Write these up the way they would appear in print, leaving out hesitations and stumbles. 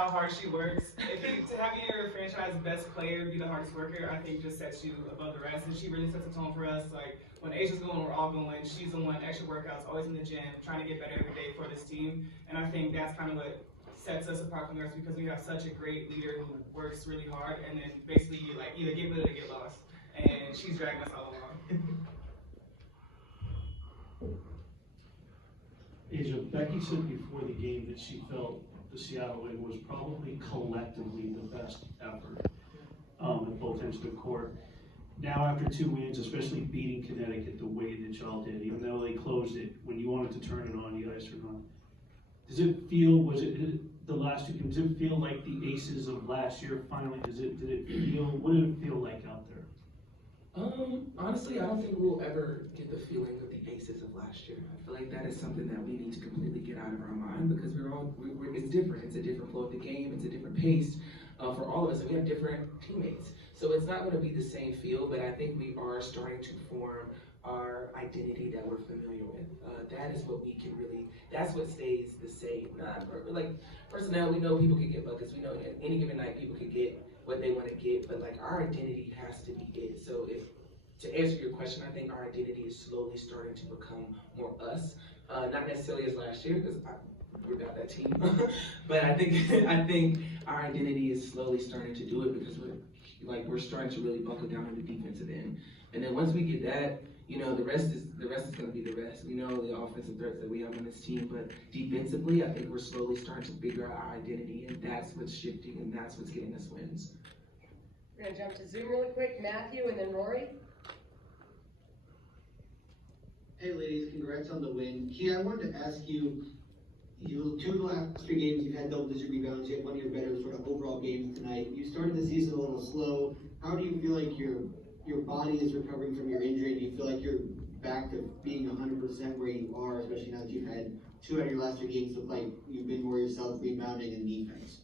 how hard she works. To have your franchise best player be the hardest worker, I think just sets you above the rest. And she really sets a tone for us. Like when Asia's going, we're all going. She's the one extra workouts, always in the gym, trying to get better every day for this team. And I think that's kind of what sets us apart from the rest because we have such a great leader who works really hard and then basically you like either get good or get lost. And she's dragging us all along. Asia, Becky said before the game that she felt the Seattle win was probably collectively the best effort at both ends of the court. Now after 2 wins, especially beating Connecticut the way that y'all did, even though they closed it, when you wanted to turn it on, you guys turned on. Does it feel, was it the last 2 games, did it feel like the aces of last year finally, what did it feel like out there? Honestly, I don't think we'll ever get the feeling of the aces of last year. I feel like that is something that we need to completely get out of our mind because it's different. It's a different flow of the game. It's a different pace for all of us, and we have different teammates. So it's not going to be the same feel, but I think we are starting to form our identity that we're familiar with. That is what we can really, that's what stays the same. Like personnel, we know people can get buckets. We know any given night people can get what they want to get, but like our identity has to be it. So to answer your question, I think our identity is slowly starting to become more us. Not necessarily as last year, because we're not that team. But I think our identity is slowly starting to do it because we're starting to really buckle down on the defensive end. And then once we get that, you know, the rest is going to be the rest. We know the offensive threats that we have on this team, but defensively, I think we're slowly starting to figure out our identity, and that's what's shifting, and that's what's getting us wins. We're going to jump to Zoom really quick. Matthew and then Rory. Hey ladies, congrats on the win. Kiah, I wanted to ask you, 2 of the last 3 games you've had double-digit rebounds. You had one of your better sort of overall games tonight. You started the season a little slow. How do you feel like your body is recovering from your injury? Do you feel like you're back to being 100% where you are, especially now that you've had 2 out of your last 3 games look like you've been more yourself, rebounding and defense?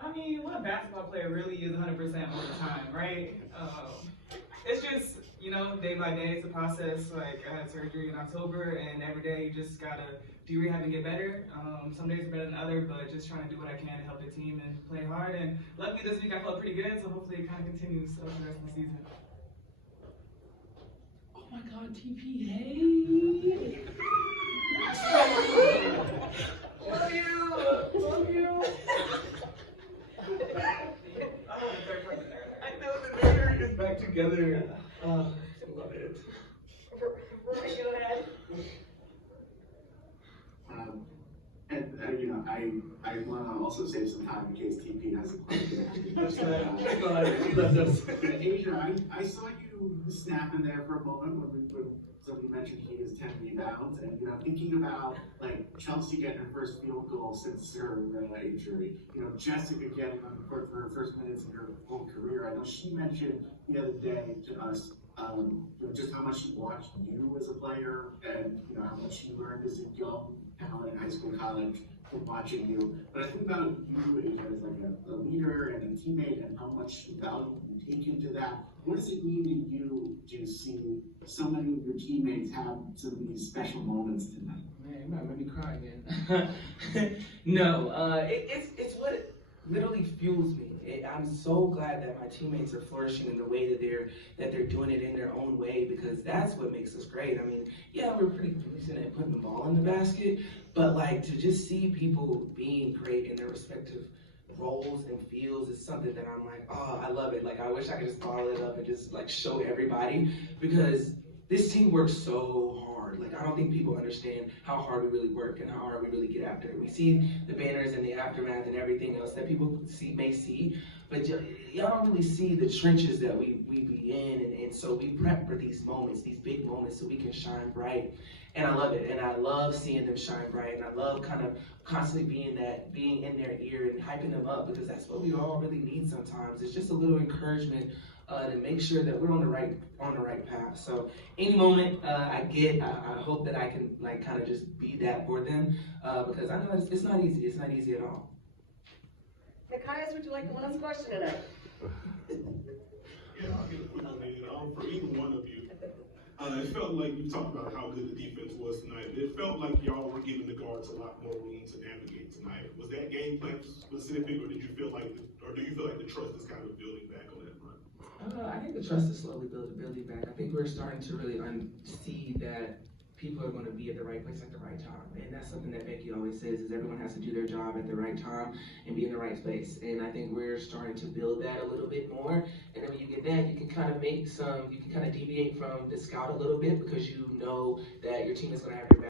I mean, what basketball player really is 100% all the time, right? It's just, you know, day by day, it's a process. Like, I had surgery in October, and every day you just gotta do rehab and get better. Some days are better than others, but just trying to do what I can to help the team and play hard. And luckily this week I felt pretty good, so hopefully it kind of continues for the rest of the season. Oh my God, TP, hey! Love you! Love you! I know the mirror is back together. I love it. Rory, go ahead. And you know, I want to also save some time in case TP has a question. Asia, I saw you snapping there for a moment when somebody mentioned he has 10 rebounds, and you know, thinking about like Chelsea getting her first field goal since her injury. You know, Jessica getting on the court for her first minutes in her whole career. I know she mentioned the other day to us. You know, just how much she watched you as a player, and you know how much she learned as a young talent in high school, college, from watching you. But I think about you as like a leader and a teammate, and how much value you take into that. What does it mean to you to see so many of your teammates have some of these special moments tonight? Man, you might make me cry again. No, it's what literally fuels me. I'm so glad that my teammates are flourishing in the way that they're doing it in their own way, because that's what makes us great. I mean, yeah, we're pretty decent at putting the ball in the basket, but like to just see people being great in their respective roles and fields is something that I'm like, oh, I love it. Like, I wish I could just bottle it up and just like show everybody, because this team works so hard. Like, I don't think people understand how hard we really work and how hard we really get after it. We see the banners and the aftermath and everything else that people may see, but y'all don't really see the trenches that we be in, and so we prep for these moments, these big moments, so we can shine bright. And I love it, and I love seeing them shine bright, and I love kind of constantly being in their ear and hyping them up, because that's what we all really need sometimes. It's just a little encouragement to make sure that we're on the right path. So any moment I get, I hope that I can like kind of just be that for them, because I know it's not easy. It's not easy at all. Kiah, would you like the last question tonight? Yeah, I'll get a quick one in. For either one of you, It felt like we talked about how good the defense was tonight. It felt like y'all were giving the guards a lot more room to navigate tonight. Was that game plan specific, or did you feel like, do you feel like the trust is kind of building back on that front? I think the trust is slowly building back. I think we're starting to really see that people are going to be at the right place at the right time. And that's something that Becky always says, is everyone has to do their job at the right time and be in the right space. And I think we're starting to build that a little bit more. And then when you get that, you can kind of deviate from the scout a little bit, because you know that your team is going to have your back.